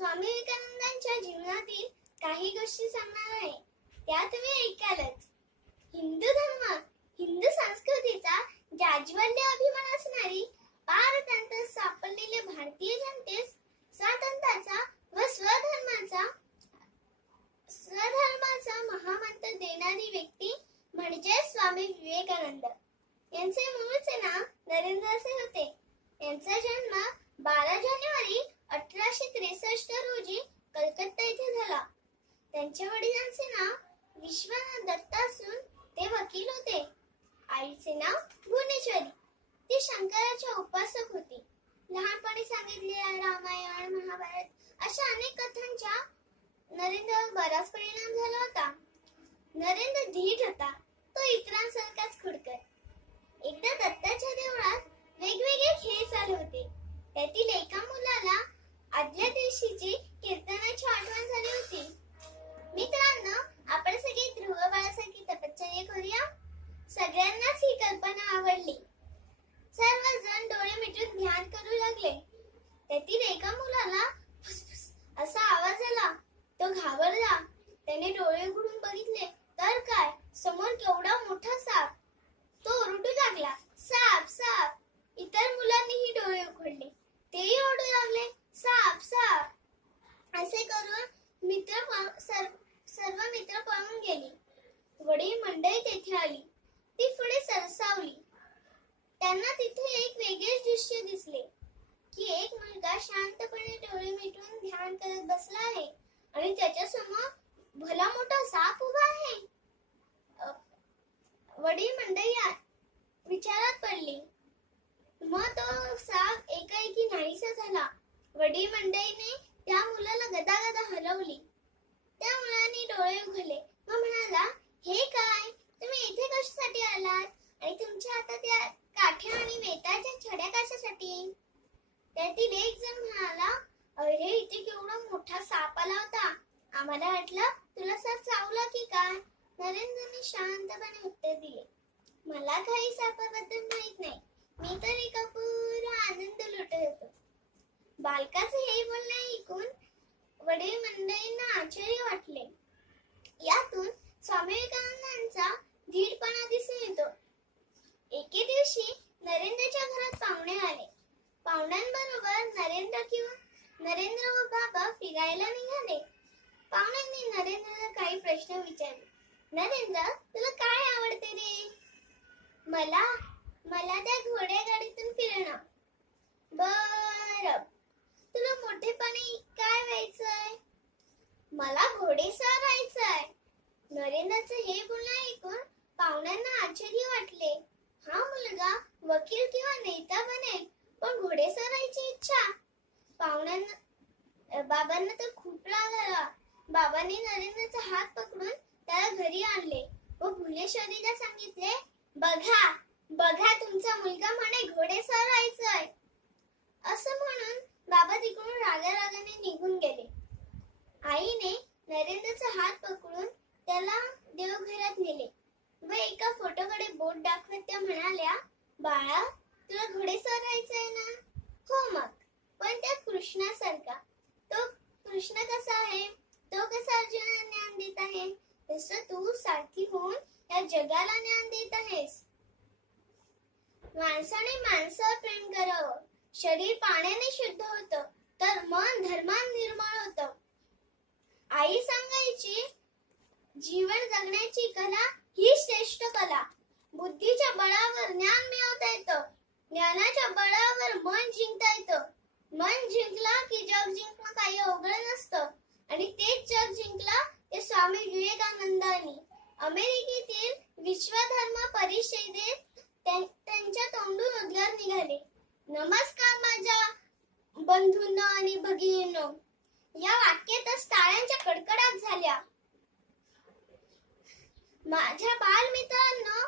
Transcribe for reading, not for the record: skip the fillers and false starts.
स्वामी विवेकानंदांच्या जीवनातील काही गोष्टी सांगणार आहे, त्या तुम्ही ऐकालच. हिंदू धर्म, हिंदू संस्कृतीचा जाज्वल्य अभिमान असणारी पारतंत्र्यात सापडलेले भारतीय जनतेस स्वातंत्र्याचा व स्वधर्माचा महामंत्र देणारी व्यक्ती म्हणजे स्वामी विवेकानंद. यांचे मूळचे नाव नरेंद्र असे होते. यांचा जन्म 12 जानेवारी 1863 रोजी कलकत्ता येथे झाला. त्यांच्या वडिलांचे नाव विश्वनाथ दत्त असून ते वकील होते. आईचे नाव भुवनेश्वरी. ती शंकराच्या उपासक होती. लहानपणी सांगितलेल्या रामायण, महाभारत अशा अनेक कथांचा नरेंद्रवर बराच परिणाम झाला होता. नरेंद्र धीट होता. तो इतरांसारखाच खुडकर. एकदा दत्ताच्या देवळात वेगवेगळे खेळ चालू होते. त्यातील एका मुलाला आदल्या दिवशीची कीर्तनाची आठवण झाली होती. मित्रांनो, आपण सगळे ध्रुव बाळासारखी तपश्चर्या करूया. सगळ्यांनाच ही कल्पना आवडली. सर्वजण डोळे मिटून ध्यान करू लागले. त्यातील एका मुलाला फुसफुस असा आवाज आला. तो घाबरला. त्याने डोळे उघडून बघितले तर काय, समोर केवढा मोठा साप. तो ओरडू लागला, साप साप. इतर मुलांनीही डोळे उघडले. तेही ओरडू लागले, साप साप. असे करून सर्व मित्र पळून गेली. वडील मंडळी तेथे आली. ती पुढे सरसावली. त्यांना तिथे एक वेगळेच दृश्य दिसले की एक मुलगा शांतपणे डोळे मिटून ध्यान करत बसला आहे आणि त्याच्या समोर भला मोठा साप उभा आहे. वडील मंडळी विचारात पडली. मग तो साप एकाएकी नाहीसा झाला. वडील मंडळीने त्या मुलाला गदागदा हलवली. त्या मुलाने डोळे उघडले व म्हणाला, हे काय, तुम्ही इथे कशासाठी आलात आणि तुमच्या हातात या काठ्या आणि वेताच्या छड्या कशासाठी? त्यातील एक जण म्हणाला, अरे इथे केवढा मोठा साप आला होता. आम्हाला वाटलं तुला साप चावला की काय. नरेंद्रने शांतपणे उत्तर दिले, मला काही सापाबद्दल माहित नाही. मी तर एका पुरा आनंद लुटत होतो. बालकाचे हे बोलणे ऐकून वडील मंडळींना आश्चर्य वाटले. यातून स्वामी विवेकानंदांचा धीरपणा दिसून येतो. एके दिवशी नरेंद्रच्या घरात पाहुणे आले. पाहुण्यांबरोबर नरेंद्र व बाबा फिरायला निघाले. पाहुण्यांनी नरेंद्रला काही प्रश्न विचारले. नरेंद्र, तुला काय आवडते रे? मला त्या घोड्यागाडीतून फिरणं. बरं, तुला मोठेपणी काय व्हायचंय? मला घोडेस्वार व्हायचंय. नरेंद्रचं हे बोलणं ऐकून पाहुण्यांना आश्चर्य वाटले. हा मुलगा वकील किंवा नेता बनेल, पण घोडेस्वार व्हायची इच्छा. बाबांना तर खूप राग आला. बाबांनी नरेंद्रचा हात पकडून त्याला घरी आणले व भुवनेश्वरीला सांगितले, बघा तुमचा मुलगा म्हणे घोडेस्वार व्हायचंय. असं म्हणून बाबा तिकडून रागारागाने निघून गेले. आईने नरेंद्रचा हात पकडून त्याला देवघरात नेले व एका फोटोकडे बोट दाखवत त्या म्हणाल्या, बाळा, तुला घोडेस्वार व्हायचंय ना? हो मग, पण त्या कृष्णासारखा. तो कृष्ण कसा आहे? तो कसा अर्जुनाला ज्ञान देत आहे, तसं तू सारखी होऊन या जगाला ज्ञान देत आहेस. माणसाने माणसावर प्रेम करावं. शरीर पाण्याने शुद्ध होतं तर मन धर्माने निर्मळ होतं. आई सांगायची, जीवन जगण्याची कला ही श्रेष्ठ कला. बुद्धीच्या बळावर ज्ञान मिळवता येतं. ज्ञानाच्या बळावर मन जिंकता येतं. मन जिंकला की जग जिंकणं काही अवघड नसतं. आणि तेच जग जिंकला ते स्वामी विवेकानंदांनी. अमेरिकेतील विश्वधर्म परिषदेत त्यांच्या तोंडून उद्गार निघाले, नमस्कार माझ्या बंधूंनो आणि भगिनींनो. या वाक्यातच टाळ्यांच्या कडकडाट झाल्या. माझ्या बालमित्रांनो,